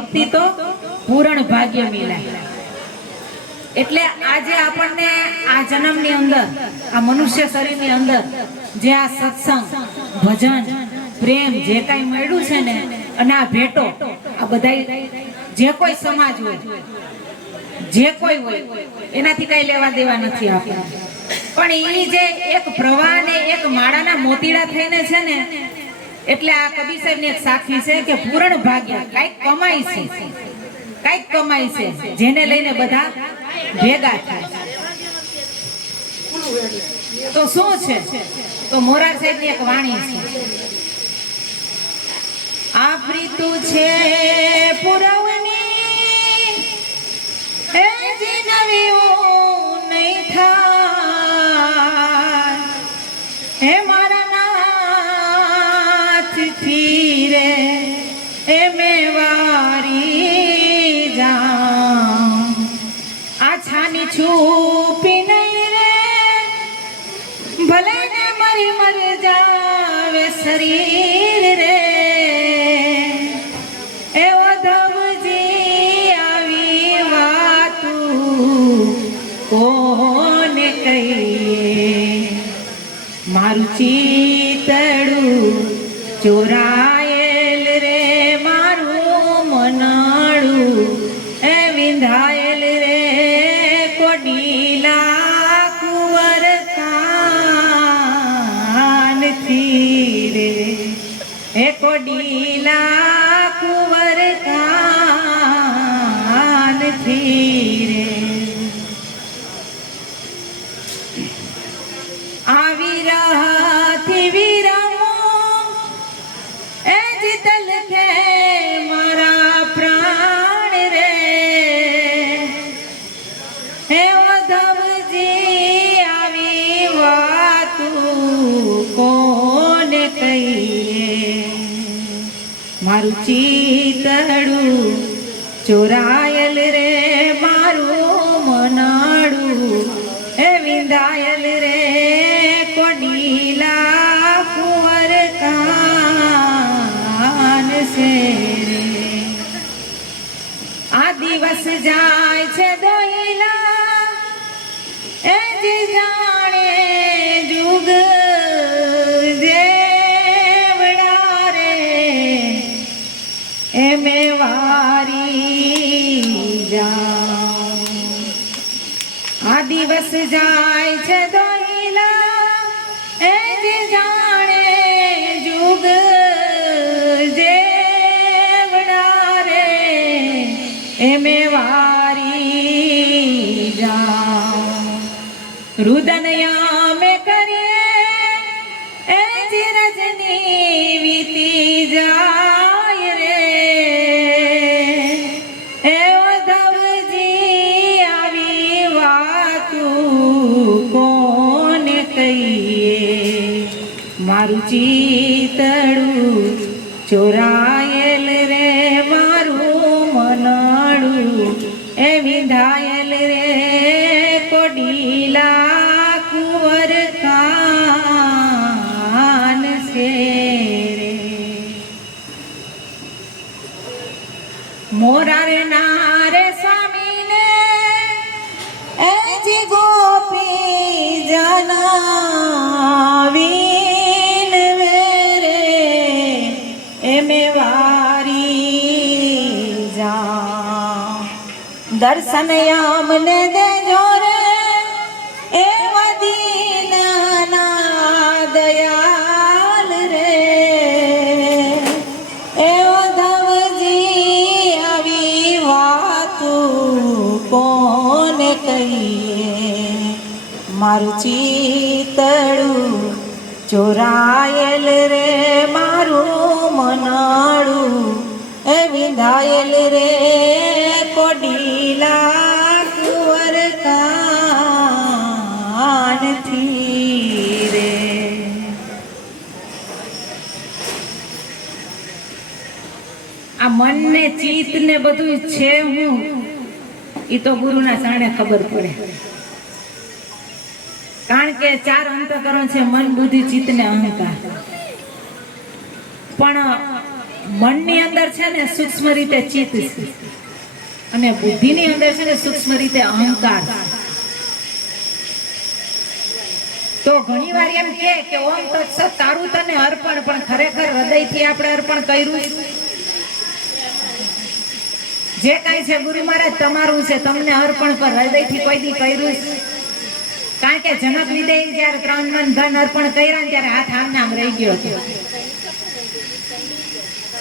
ભક્તિ તો પૂરણ ભાગ્ય મિલાય। એટલે આજે આપણને આ જન્મની અંદર આ મનુષ્ય શરીરની અંદર જે આ સત્સંગ ભજન પ્રેમ જે કાંઈ મળ્યું છે ને અને આ ભેટો આ બધા જે કોઈ સમાજ હોય જે કોઈ હોય એનાથી કઈ લેવા દેવા નથી આપણે, પણ એ જે એક પ્રવાહ ને એક માળાના મોતીડા થઈને છે ને એટલે આ કબીર સાહેબ ની એક સાક્ષી છે કે પૂરણ ભાગ્ય કઈક કમાઈ છે, કઈક કમાઈ છે જેને લઈને બધા ભેગા થાય। તો શું છે? તો મોરાર સાહેબ ની એક વાણી છે, આપણી તું છે પુરવની એ જે નવી નહીં થાય હે મારા નાથ ફીરે એ મેવારી જાઉં આ છાની છુપી નહીં રે ભલે ને મરી મર જાવે શરીર રે એવો ધવજી આવી વાતું કોને કહીએ મારું ચિતડું ચોરાયેલ રે મારું મનાળું એ વિંધાયેલ રે કોડીલા કુંવર કાનથી રે એ કોડીલા કુંવર કાનથી રે આવી રહતી વિરમો એ જીતલ કે મારા પ્રાણ રે હે ઉદ્ધવજી આવી વાતું કોને કહીએ મારું ચિતડું ચોરાયેલ રે મારું મનાડું એ વિંધાયેલ રે કોડીલા કુંવર કાન છે રે આ દિવસ જાય છે દોયલા એ જે જાણે જુગ જેવડા રે એ મેવારી જાઉં આ દિવસ જાય છે દોયલા એ જે જાણે જુગ જેવડા રે એ મેવારી જાઉં રુદનયા મેં કરીએ એ જે રજની વીતી જાય રે એ ઉદ્ધવજી આવી વાતું કોને કહીએ મારું ચિતડું ચોરાયેલ રે મારું મનાડું એ વિંધાયેલ રે કોડીલા કુંવર કાન છે રે મોરાર નારે સ્વામીને એ જે ગોપી જનાવીન વેરે એ મેવારી જાઉં દર્શન અમને દેજો રે એ દીનના દયાલ રે એ ઉદ્ધવજી આવી વાતું કોને કહીએ મારું ચિતડું ચોરાયેલ રે મારું મનાડું એ વિંધાયેલ રે કોડીલા કુંવર કાનથી રે આ મન ને ચિત્ત ને બધું છે હું એ તો ગુરુના સાણે ખબર પડે, કારણ કે ચાર અંતઃકરણ છે મન બુદ્ધિ ચિત્ત ને અહંકાર, પણ મનની અંદર છે ને સૂક્ષ્મ રીતે ચિત્ત છે અને બુદ્ધિની અંદર છે ને સૂક્ષ્મ રીતે અહંકાર. તો ઘણી વાર એમ કે ઓમ તત્સત તારું તને અર્પણ, પણ ખરેખર હૃદયથી આપણે અર્પણ કર્યું. જે કાંઈ છે ગુરુ મહારાજ તમારું છે, તમને અર્પણ પર હૃદયથી કોઈ દી કર્યું. કારણ કે જનક લીધે જયારે 3 મન ધન અર્પણ કર્યા ને ત્યારે હાથ આમ રહી ગયો હતો.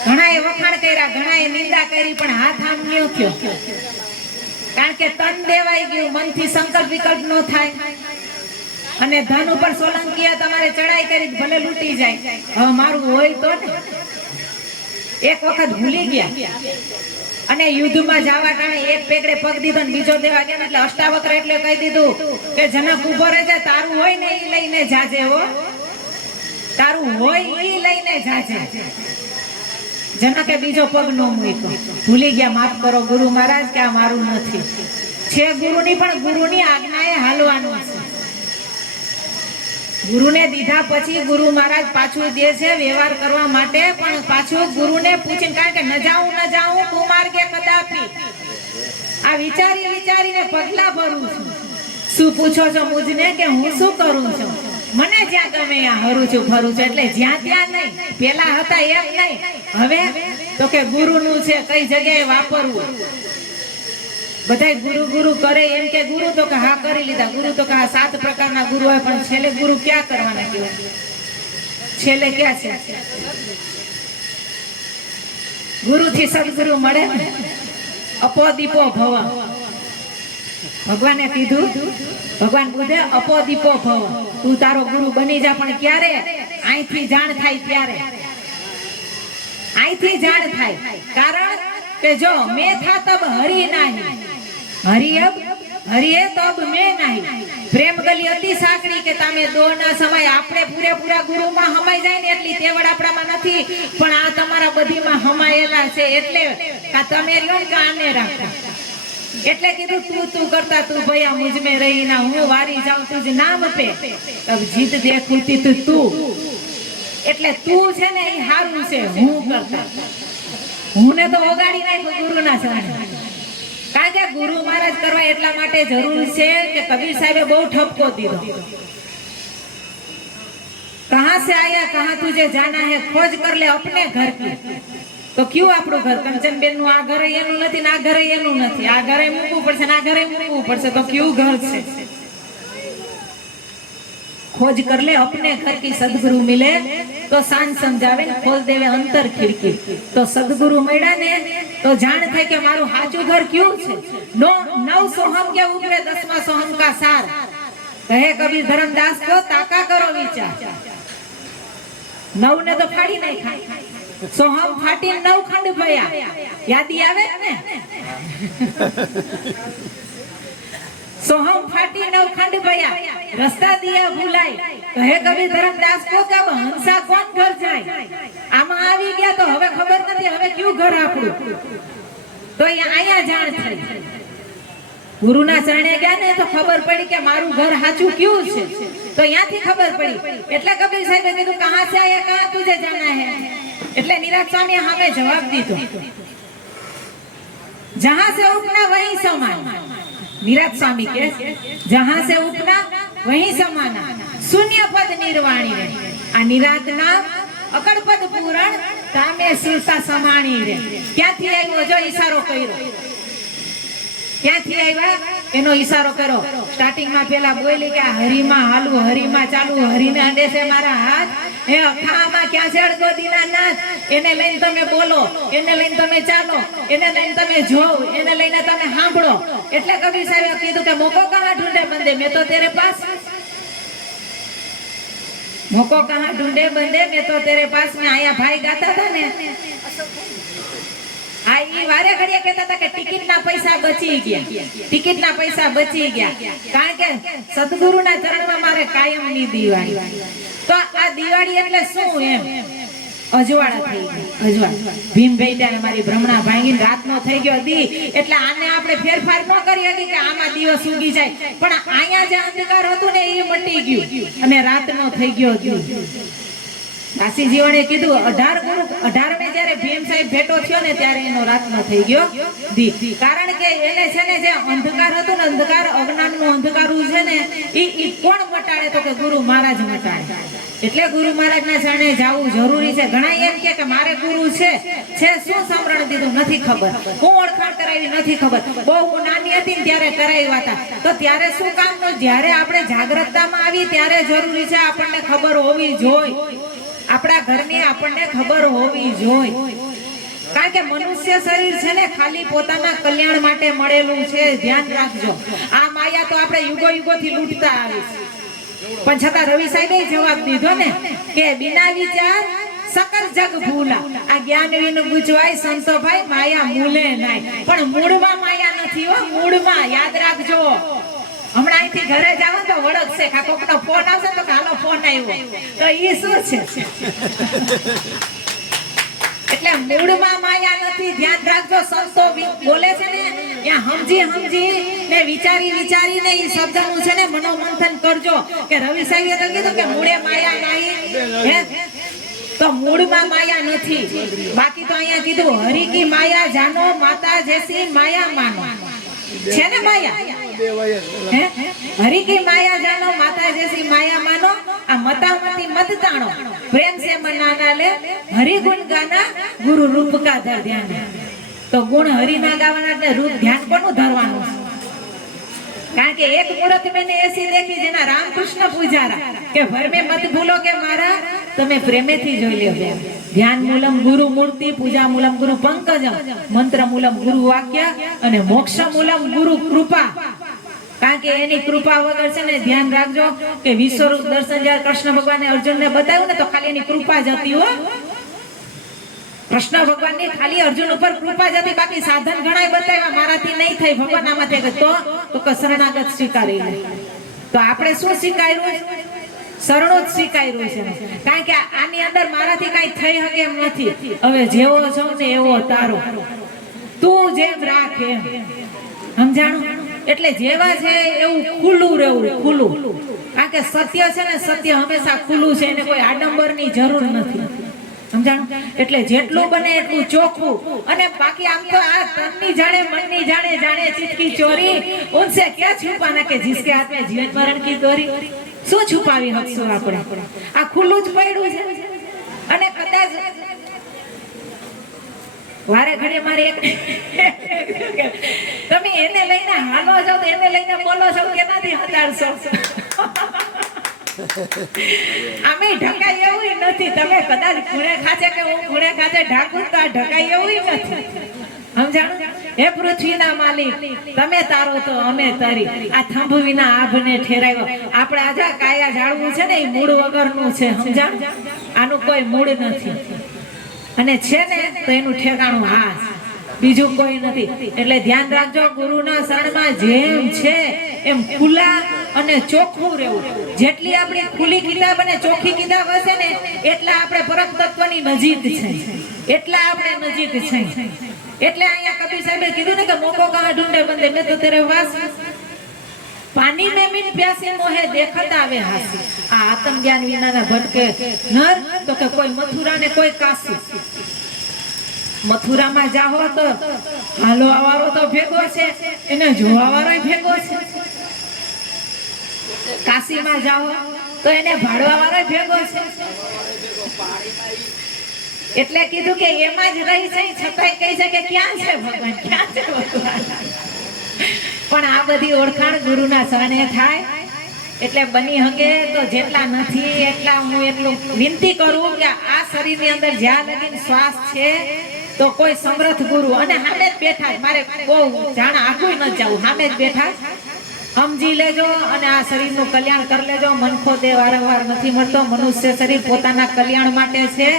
ઘણા એ વખાણ કર્યા, ઘણા એ નિંદા કરી, પણ હાથ આમ ન થયો. કારણ કે તન દેવાઈ ગયું, મનથી સંકલ્પ વિકલ્પ ન થાય. અને ધન ઉપર સોલંકીયા તમારે ચડાઈ કરી ભલે લૂંટી જાય, હવે મારું હોય તો ને. એક વખત ભૂલી ગયા અને યુદ્ધમાં જવા ટાણે એક પેકડે પગ દીધો ને બીજો દેવા ગયા, એટલે અષ્ટાવક્ર એટલે કહી દીધું કે જનક ઉભો રહેજે, તારું હોય ને ઈ લઈને જાજે. હો, તારું હોય ઈ લઈને જાજે. જનકે બીજો પગ નો મૂક્યો, ભૂલી ગયા. માફ કરો ગુરુ મહારાજ કે આ મારું નથી. છે ગુરુની, પણ ગુરુની આજ્ઞાએ હાલવાનું છે. ગુરુને દીધા પછી ગુરુ મહારાજ પાછું દે છે વ્યવહાર કરવા માટે, પણ પાછું ગુરુને પૂછીને. કારણ કે ન જાઉં કુમાર્ગે કદાપી. આ વિચારીને પગલા ભરું છું. શું પૂછો છો મુજને કે હું શું કરું છું? મને જ્યાં ગમે ત્યાં હરું છું, ફરું છું. એટલે જ્યાં ત્યાં નહીં, પેલા હતા એમ નહીં. હવે તો કે ગુરુનું છે, કઈ જગ્યાએ વાપરવું. બધા ગુરુ ગુરુ કરે એમ કે ગુરુ તો કે હા કરી લીધા. ગુરુ તો કે હા 7 પ્રકારના ગુરુ હોય, પણ છેલ્લે ગુરુ ક્યાં કરવાના કહેવાય? છેલ્લે ક્યાં છે? ગુરુ થી સદગુરુ મળે ને. અપો દીપો ભવ. ભગવાને કીધું, ભગવાન બુદ્ધે અપો દીપો ભવ, તું તારો ગુરુ બની જા. પણ ક્યારે? અહીંથી જાણ થાય ત્યારે. અહીંથી જાણ થાય. કારણ કે જો મેં થા તબ હરી નહીં, હરિએ તબ મેં નહીં. પ્રેમ ગલી અતિ સાંકડી કે તમે દો ના સમાય. આપણે પૂરેપૂરા ગુરુમાં હમાઈ જાય ને એટલી તેવડ આપણામાં નથી, પણ આ તમારા બધીમાં હમાયેલા છે. એટલે તમે રહ્યો ને આને રાખો. એટલે કીધું તું કરતા તું ભૈયા મુझ में रही ना, હું વારી જાઉં તુજ નામ પે તબ જીત દેખુતી તું. એટલે તું છે ને એ હારું છે. હું કરતા હું ને તો ઓગાડી નાખ્યો ગુરુના ચરણે. કારણ કે ગુરુ મહારાજ કરવા એટલા માટે જરૂર છે કે કબીર સાહેબે બહુ ઠપકો દીધો. કહાં સે આયા કહાં તુજે જાના હે, ખોજ કર લે અપને ઘર કી. તો ક્યું આપણું ઘર? કંચનબેન નું આ ઘરે એનું નથી ને આ ઘરે એનું નથી. આ ઘરે મૂકવું પડશે ને આ ઘરે મૂકવું પડશે. તો ક્યું ઘર છે? खोज कर ले अपने घर की, सदगुरु मिले तो सांझ समझावे ने खोल देवे अंतर खिड़की. तो सदगुरु મળ્યા ને તો જાણ થાય કે મારું સાચું ઘર ક્યું છે. 9 सोहम के ऊपरे 10वां सोहम का सार. કહે કબીર ધરમદાસ को ताका करो विचार. 9 ને તો ફાડી નાખ્યા. સોહમ ફાટી 9 ખંડ ભયા. યાદી આવે ને? सोहम फाटी 9 खंड भया, रास्ता दिया भूलाई. कहे कबीर धर्मदास को कब हंसा कौन घर जाए. आमा આવી ગયા તો હવે ખબર નથી હવે ક્યું ઘર આપણું. તો અહીંયા જાણ થઈ. ગુરુના ચરણે ગયા ને તો ખબર પડી કે મારું ઘર સાચું ક્યું છે. તો અહીંયાથી ખબર પડી. એટલે કબીર સાહેબે કીધું કહાં સે આયા કહાં તુજે જાના હે. એટલે નિરાજ સ્વામી સામે જવાબ દીધો, જહાં સે ઉપના વહી સમાન. निराज स्वामी के जहां से उपना वहीं समाना. शून्य पद निर्वाणी रे. आ निरात नाम अकड़ पद पूरण तामे शिरसा समाणी रे. क्यांथी आव्यो? जो इशारो कर्यो. क्यांथी आव्या एनो इशारो करो. स्टार्टिंग में पेला बोली के हरि में हालू, हरि में चालू, हरि ने अंडे से मारा हाथ. हे अखामा क्या છે અડગો દીનાનાથ. એને લઈને તમે બોલો, એને લઈને તમે ચાલો, એને લઈને તમે જોઓ, એને લઈને તમે સાંભળો. એટલે કબીર સાહેબે કીધું કે મોકો કહાં ઢૂંઢે બંદે मैं तो तेरे पास. મોકો કહાં ઢૂંઢે બંદે मैं तो तेरे पास में. આયા ભાઈ ગાતા હતા ને, આ ઈ વારે ઘડીએ કહેતા હતા કે ટિકિટના પૈસા બચી ગયા, ટિકિટના પૈસા બચી ગયા. કારણ કે સદગુરુના ચરણમાં મારે કાયમની દિવાળી. તો આ દિવાળી એટલે શું? એમ અજવાળા થઈ ગયા. અજવાળા ભીમભાઈ ત્યાં મારી ભ્રમણા ભાંગીને રાતનો થઈ ગયો દી. એટલે આને આપણે ફેરફાર ન કરી હતી કે આમાં દિવસ ઉગી જાય. પણ અહીંયા જે અંધકાર હતું ને એ મટી ગયું અને રાતનો થઈ ગયો દી. કાશી જીવણે કીધું 18 જયારે ભીમ સાહેબ ભેટો થયો ને ત્યારે એનો રાતનો થઈ ગયો દી. કારણ કે એને છે ને જે અંધકાર હતું ને, અંધકાર અજ્ઞાનનું અંધકારું છે ને, ઈ કોણ મટાડે? તો કે ગુરુ મહારાજ મટાડે. એટલે ગુરુ મહારાજના શરણે જવું જરૂરી છે. ઘણા એમ કે મારે ગુરુ છે શું સમરણ દીધું નથી ખબર, હું ઓળખાણ કરાવી નથી ખબર, બહુ હું નાની હતી ને ત્યારે કરાવ્યા હતા. તો ત્યારે શું કામનું? જ્યારે આપણે જાગૃતતામાં આવી ત્યારે જરૂરી છે આપણને ખબર હોવી જોઈએ. આપણા ઘરની આપણને ખબર હોવી જોઈએ. કારણ કે મનુષ્ય શરીર છે ને ખાલી પોતાના કલ્યાણ માટે મળેલું છે. ધ્યાન રાખજો. આ માયા તો આપણે યુગો યુગોથી લૂંટતા આવી, પણ છતાં રવિ સાહેબે જવાબ દીધો ને કે બિના વિચાર સકલ જગ ભૂલા. આ જ્ઞાન વિનું ગુજવાય સંતો ભાઈ, માયા મૂલે નહીં. પણ મૂળમાં માયા નથી હો, મૂળમાં. યાદ રાખજો. હમણાં અહીંથી ઘરે જાવ તો વળગશે, કોકનો ફોન આવશે તો હાલો ફોન આવ્યો, તો ઈ શું છે? એટલે મૂળમાં માયા નથી. ધ્યાન રાખજો. સંતો બોલે છે ને ત્યાં સમજી ને વિચારીને ઈ શબ્દનું છે ને મનોમંથન કરજો. કે રવિ સાહેબે તો કીધું કે મૂળે માયા નહીં, હે તો મૂળમાં માયા નથી. બાકી તો અહીંયા કીધું હરિ કી માયા જાનો, માતા જૈસી માયા માનો. છે ને માયા? હરિ કી માયા જાનો, માતા જૈસી માયા માનો. આ મતામતી મત તાણો, પ્રેમ से मनाना ले, हरि गुण गाना, गुरु रूप का धर ध्यान. તો ગુણ હરિ ના ગાવાના એટલે રૂપ ધ્યાન કોનું ધરવાનું? કારણ કે એક મૂર્ત મેને એસી દેખી જેના રામકૃષ્ણ પૂજારા કે ભર મે મત ભૂલો કે મારા, તમે પ્રેમેથી જોઈ લ્યો. ધ્યાન મૂલમ ગુરુ મૂર્તિ, પૂજા મૂલમ ગુરુ પંકજમ, મંત્ર મૂલમ ગુરુ વાક્ય અને મોક્ષ મૂલમ ગુરુ કૃપા. કારણ કે એની કૃપા વગર છે ને, ધ્યાન રાખજો કે વિશ્વરૂપ દર્શન જ્યારે કૃષ્ણ ભગવાને અર્જુનને બતાવ્યું ને તો ખાલી એની કૃપા જ હતી હો. કૃષ્ણ ભગવાનની ખાલી અર્જુન ઉપર કૃપા જ હતી, બાકી સાધન ઘણાય બતાવ્યા, મારાથી નહીં થઈ, ભગવાન આમાંથી તો શરણાગત સ્વીકારી લે. તો આપણે શું સ્વીકાર્યું? શરણો જ સ્વીકાર્યું છે. કારણ કે આની અંદર મારાથી કઈ થઈ શકે એમ નથી. હવે જેવો છો ને એવો તારો, તું જેમ રાખ એમ. સમજાણું? એટલે જેવા છે એવું ખુલ્લું રહેવું, ખુલ્લું. કારણ કે સત્ય છે ને, સત્ય હંમેશા ખુલ્લું છે, એને કોઈ આડંબરની જરૂર નથી. સમજાણું? એટલે જેટલું બને એટલું ચોખ્ખું. અને બાકી આમ તો આ તનની જાણે મનની જાણે જાણે ચિતકી ચોરી, ઉનસે ક્યાં છુપાના કે जिसके हाथ में जीवन मरण की दोरी. શું છુપાવી હકશું આપણે? આ ખુલ્લું જ પડ્યું છે. અને કદાચ વારે ઘડીએ મારે એક તમે એને લઈને હાલો છો તો એને લઈને બોલો છો કેનાથી હટાડશો? આમે ઢકાય એવું નથી. તમે કદાચ ખૂણે ખાચે કે હું ખૂણે ખાચે ઢાકું તો આ ઢકાય એવું નથી. સમજાણું? હે પૃથ્વીના માલિક, તમે તારો તો અમે તારી. આ થંભ વિના આભને ઠેરાયો. આપણે આજા કાયા જાળવું છે ને એ મૂળ વગરનું છે. સમજાણું? આનું કોઈ મૂળ નથી. અને છે ને તો એનું ઠેકાણું હા, બીજું કોઈ નથી. એટલે ધ્યાન રાખજો, ગુરુના શરણમાં જેમ છે એમ ખુલ્લા અને ચોખ્ખું રહેવું. જેટલી આપણી ખુલ્લી કિતાબ અને ચોખ્ખી કિતાબ હશે ને એટલા આપણે પરમ તત્વની નજીક છે, એટલા આપણે નજીક છે. એટલે અહીંયા કબીર સાહેબે કીધું ને કે મોકો કહા ઢૂંઢે બંદે મેં તો તેરે વાસ, પાણી में मीन प्यासे मोहे देखत आवे हासी. આ આત્મ જ્ઞાન વિનાના ભટકે નર તો કે કોઈ મથુરા ને કોઈ કાશી. મથુરામાં જાઓ તો હાલો આવારો તો ભેગો છે, એને જોવા વાળો ભેગો છે. કાશીમાં જાઓ તો એને ભાડવા વાળો ભેગો છે. એટલે કીધું કે એમાં જ રહી છે, છતાંય કહી છે કે ક્યાં છે ભગવાન, ક્યાં છે ભગવાન. પણ આ બધી ઓળખાણ ગુરુના શરણે થાય. એટલે બની હકે તો જેટલા નથી એટલા હું એટલું વિનંતી કરું કે આ શરીરની અંદર જ્યાં લગીન શ્વાસ છે તો કોઈ સમર્થ ગુરુ અને સામે જ બેઠા, મારે બહુ જાણ આખું ન જવું, સામે જ બેઠા સમજી લેજો અને આ શરીરનું કલ્યાણ કરી લેજો. મનખો દે વારંવાર નથી મળતો. મનુષ્ય શરીર પોતાના કલ્યાણ માટે છે.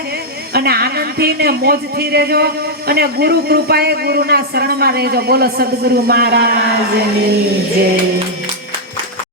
અને આનંદથી ને મોજથી રહેજો અને ગુરુ કૃપાએ ગુરુના શરણમાં રહેજો. બોલો સદગુરુ મહારાજની જય.